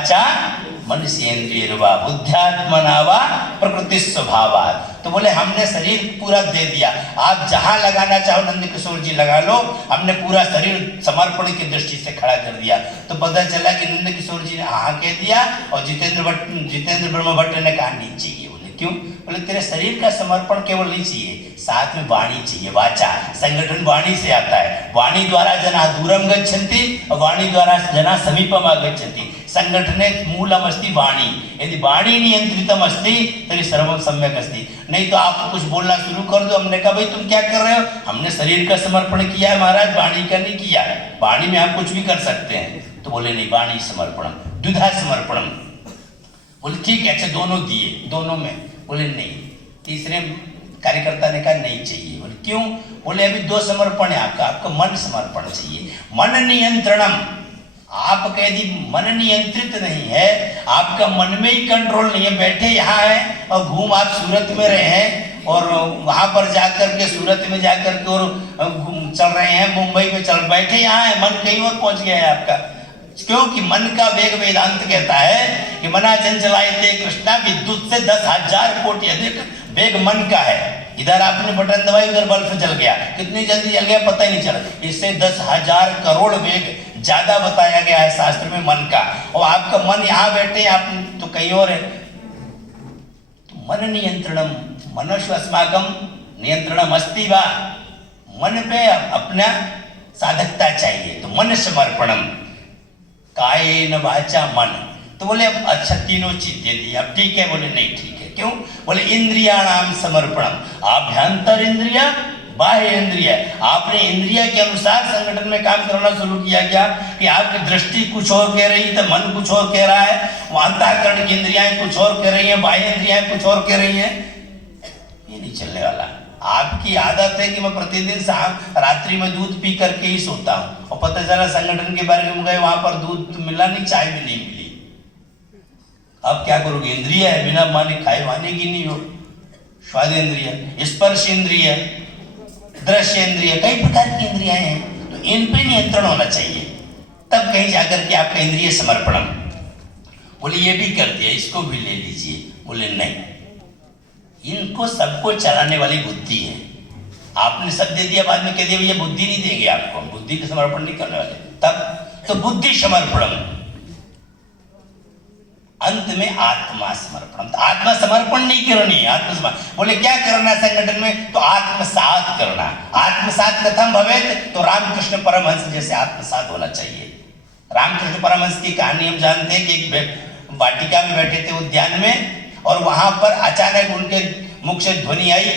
वाचा मनसेन्द्रियर्वा बुद्ध्यात्मना वा प्रकृति स्वभावात्। तो बोले हमने शरीर पूरा दे दिया, आप जहां लगाना चाहो नंद किशोर जी लगा लो, हमने पूरा शरीर समर्पण की दृष्टि से खड़ा कर दिया। तो पता चला कि नंद किशोर जी ने हाँ कह दिया और जितेंद्र ब्रह्म भट्ट ने कहा नहीं चाहिए। बोले क्यों? बोले तेरे शरीर का समर्पण केवल नहीं चाहिए, साथ में वाणी चाहिए। वाचा संगठन वाणी से आता है, वाणी द्वारा जना दूरम गच्छन्ति और वाणी द्वारा जना समीपम आगच्छन्ति। संगठने मूलम अस्ति वाणी, यदि वाणी नियंत्रितम अस्ति तभी सर्वम सम्यक अस्ति। नहीं तो आप कुछ बोलना शुरू कर दो, हमने कहा भाई तुम क्या कर रहे हो, हमने शरीर का समर्पण किया है महाराज, वाणी का नहीं किया है। वाणी में आप कुछ भी कर सकते हैं। तो बोले नहीं, वाणी समर्पणम द्विधा समर्पणम। बोले ठीक है, अच्छा दोनों दिए, दोनों में? बोले नहीं। तीसरे कार्यकर्ता ने कहा नहीं चाहिए। बोले क्यों? बोले अभी दो समर्पण है आपका, आपका मन समर्पण चाहिए। मन नियंत्रणम, आपका यदि मन नियंत्रित नहीं है, आपका मन में ही कंट्रोल नहीं है, बैठे यहाँ हैं और घूम आप सूरत में रहे हैं और वहां पर जाकर के सूरत में जाकर के और चल रहे हैं, मुंबई में चल बैठे यहाँ है, मन कहीं और पहुंच गया है आपका। क्योंकि मन का वेग वेदांत कहता है कि मना चंचलायते कृष्णा, विद्युत से 10,000 कोटि अधिक वेग मन का है। इधर आपने बटन दबाई, उधर बल्ब जल गया, कितनी जल्दी जल गया पता ही नहीं चला। इससे 10,000 करोड़ वेग ज्यादा बताया गया है शास्त्र में मन का, और आपका मन यहाँ बैठे आप तो कहीं और है। तो मन नियंत्रणम, मनुष्य अस्माकम नियंत्रणम अस्ति वा, मन पे अपना साधकता चाहिए। तो मन समर्पणम, कायेन वाचा मन। तो बोले अब अच्छा तीनों चीज दे दी, अब ठीक है? बोले नहीं ठीक है। क्यों? बोले इंद्रियाणाम समर्पणम, आभ्यंतर इंद्रिया बाह्य इंद्रिय। आपने इंद्रिया के अनुसार संगठन में काम करना शुरू किया क्या कि आपकी दृष्टि कुछ और कह रही है तो मन कुछ और कह रहा है, अंतःकरण की इंद्रियाएं कुछ और कह रही हैं, बाह्य इंद्रियाएं कुछ और कह रही हैं। ये नहीं चलने वाला। आपकी आदत है कि मैं प्रतिदिन शाम रात्रि में दूध पी करके ही सोता हूँ, और पता चला संगठन के बारे में गए वहां पर दूध मिला नहीं, चाय भी नहीं मिली। अब क्या करोगे? इंद्रिय है, बिना माने खाए मानेगी नहीं हो। स्वाद इंद्रिय, स्पर्श इंद्रिय, दृश्य इंद्रिय, कई प्रकार की इंद्रियां हैं। तो इन पे नियंत्रण होना चाहिए, तब कहीं जाकर के आपका इंद्रिय समर्पण। बोले ये भी कर दिया, इसको भी ले लीजिए। बोले नहीं, इनको सबको चलाने वाली बुद्धि है। आपने सब दे दिया, बाद में कह दिया ये बुद्धि नहीं देंगे आपको, बुद्धि का समर्पण नहीं करने वाले। तब तो बुद्धि समर्पण, अंत में आत्मा समर्पण। तो आत्मा समर्पण नहीं करनी, आत्मसमर्पण। बोले क्या करना संगठन में? तो आत्मसात करना। आत्मसात कथम भवेत? तो रामकृष्ण परमहंस जैसे आत्मसात होना चाहिए। रामकृष्ण परमहंस की कहानी हम जानते हैं कि एक वाटिका में बैठे थे उद्यान में, और वहां पर अचानक उनके मुख से ध्वनि आई,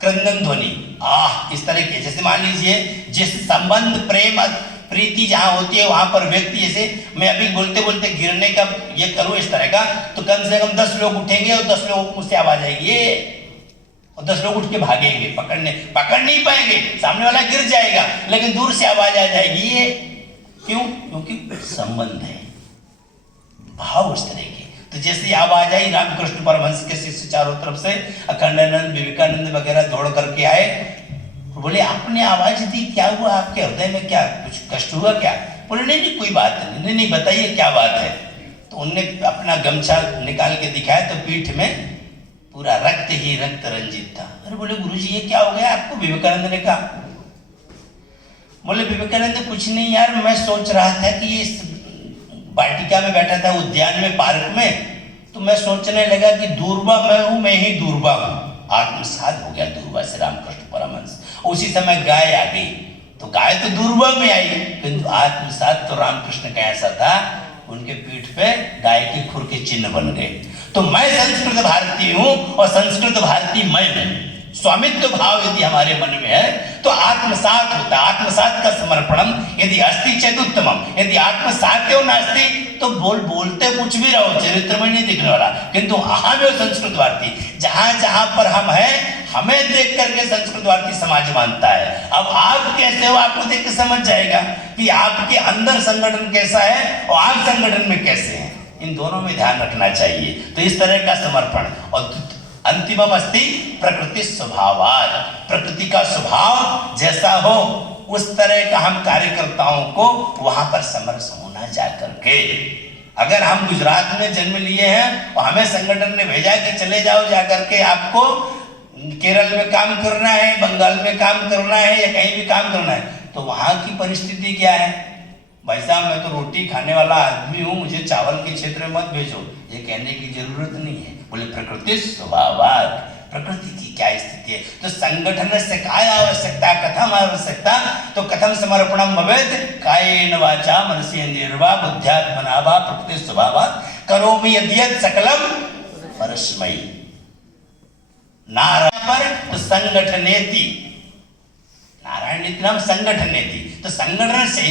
क्रंदन ध्वनि। इस तरह की, जैसे मान लीजिए जिस संबंध प्रेम प्रीति जहां होती है वहां पर व्यक्ति, जैसे मैं अभी बोलते बोलते गिरने का ये करूं इस तरह का, तो कम से कम 10 लोग उठेंगे और 10 लोगों को मुझसे आवाज आएगी ये, और 10 लोग उठ के भागेंगे, पकड़ नहीं पाएंगे, सामने वाला गिर जाएगा, लेकिन दूर से आवाज आ जाएगी ये। क्यों? क्योंकि संबंध है, भाव उस तरह के। तो जैसे आवाज आई, रामकृष्ण परमहंस के शिष्य चारों तरफ से अखंडानंद विवेकानंद वगैरह दौड़ करके आए। बोले आपने आवाज दी, क्या हुआ? आपके हृदय में क्या कुछ कष्ट हुआ क्या? बोले नहीं कोई बात नहीं। नहीं बताइए क्या बात है? तो उनने अपना गमछा निकाल के दिखाया, तो पीठ में पूरा रक्त ही रक्त रंजित था। अरे बोले गुरुजी ये क्या हो गया आपको? विवेकानंद ने कहा। बोले विवेकानंद कुछ नहीं यार, मैं सोच रहा था कि इस वाटिका में बैठा था उद्यान में, पार्क में, तो मैं सोचने लगा कि दूरबा मैं हूं, मैं ही दूरबा हूं। आत्मसात हो गया दूरबा से रामकृष्ण परमहंस। उसी समय गाय आ गई, तो गाय तो दूरबा में आई, किंतु आत्मसात तो रामकृष्ण का ऐसा था, उनके पीठ पे गाय के खुर के चिन्ह बन गए। तो मैं संस्कृत भारतीय हूं और संस्कृत भारतीय मैं हूं। स्वामित्व भाव यदि हमारे मन में है तो आत्मसात होता है। आत्मसात का समर्पणम यदि अस्ति चेत उत्तमम। यदि आत्मसात हो नास्ति तो बोलते कुछ भी रहो, चरित्र में नहीं दिखने वाला। किंतु हम जो संस्कृत भारती, जहां जहां पर हम हैं, हमें देख करके संस्कृत भारती समाज मानता है। अब आप कैसे हो, आपको देख के समझ जाएगा कि आपके अंदर संगठन कैसा है और आप संगठन में कैसे हैं। इन दोनों में ध्यान रखना चाहिए। तो इस तरह का समर्पण। और अंतिमम अस्ति प्रकृति स्वभावात्। प्रकृति का स्वभाव जैसा हो उस तरह का हम कार्यकर्ताओं को वहां पर समरस होना जा करके। अगर हम गुजरात में जन्म लिए हैं और हमें संगठन ने भेजा कि चले जाओ जाकर के आपको केरल में काम करना है, बंगाल में काम करना है या कहीं भी काम करना है, तो वहां की परिस्थिति क्या है? भाई साहब मैं तो रोटी खाने वाला आदमी हूँ, मुझे चावल के क्षेत्र में मत भेजो, ये कहने की जरूरत नहीं है। बोले प्रकृति स्वभावात्, प्रकृति की क्या स्थिति है, तो संगठन से काय आवश्यकता, कथम आवश्यकता, तो कथम समर्पणम भवेत्, कायेन वाचा मनसेन्द्रियर्वा बुद्ध्यात्मना वा प्रकृति स्वभावात् करोमि यद्यत् सकलम परस्मै। नारायण पर तो संगठनेति, नारायण नीति नाम संगठनेति, तो संगठन से